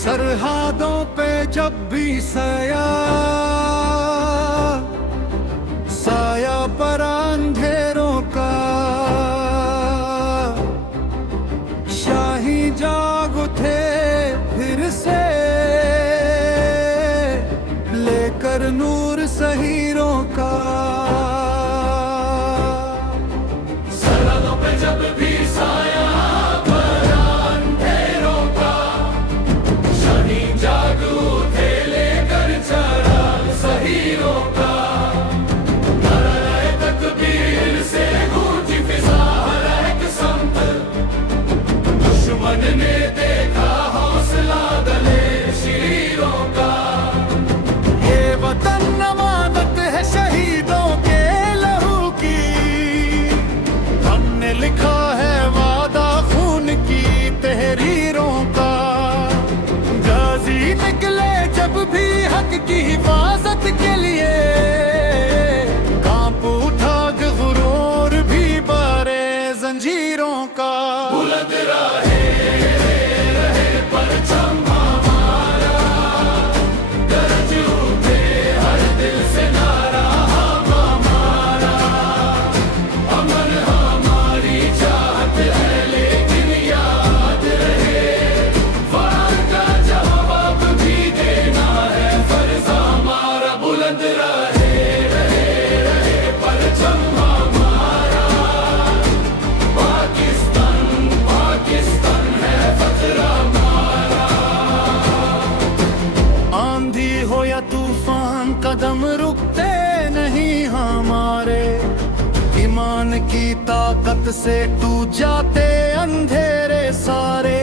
सरहदों पे जब भी साया पर अंधेरों का, शाही जाग उठे फिर से लेकर नूर सहीरों का। सरहदों पे जब भी साया पर अंधेरों का, शाही जाग उठे लेकर चराग सहीरों का। नारे तकबीर से गूंजी फिजा हर एक समत, दुश्मन ने देखा हौसला दले शीरों का। ये वतन अमानत है शहीदों के लहू की, हमने लिखा है वादा खून की तहरीरों का। गाजी निकले जब भी हक की हिफाजत के लिए, कांप उठा गुरूर भी बारे जंजीरों का। बुलंद रहे परचम हमारा, गरज उठे हर दिल से नारा हमारा। अमन हमारी चाहत है लेकिन याद रहे, वार का जवाब भी देना है फर्ज हमारा। बुलंद रहे परचम हमारा, पाकिस्तान पाकिस्तान है फतरा हमारा। आंधी हो या तूफान कदम रुकते नहीं हमारे, ईमान की ताकत से टूट जाते अंधेरे सारे।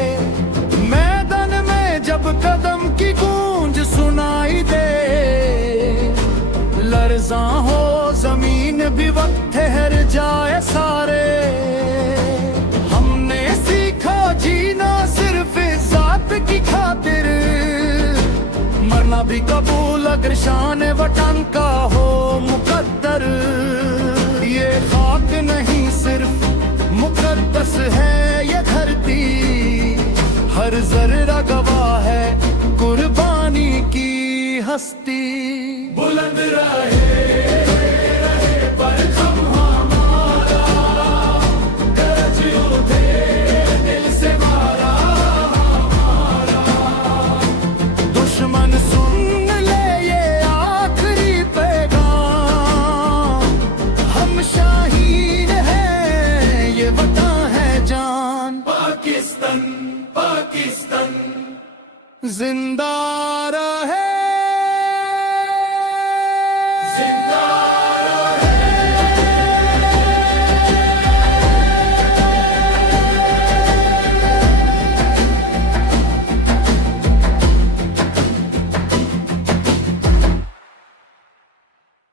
मैदान में जब कदम की गूंज सुनाई दे, लर्ज़ा हो जमीन भी वक्त ठहर जाए सारे। हमने सीखा जीना सिर्फ इज़्ज़त की खातिर, मरना भी कबूल अगर शान वतन का हो मुकद्दर। ये खाक नहीं सिर्फ मुकद्दस है ये धरती, हर जर्रा गवाह है कुर्बानी की हस्ती। बुलंद रहे परचम हमारा, गरज उठे दिल से मारा हमारा। दुश्मन सुन ले ये आखिरी पैगाम, हम शाहीन हैं ये वतन है जान। पाकिस्तान पाकिस्तान जिंदा रहे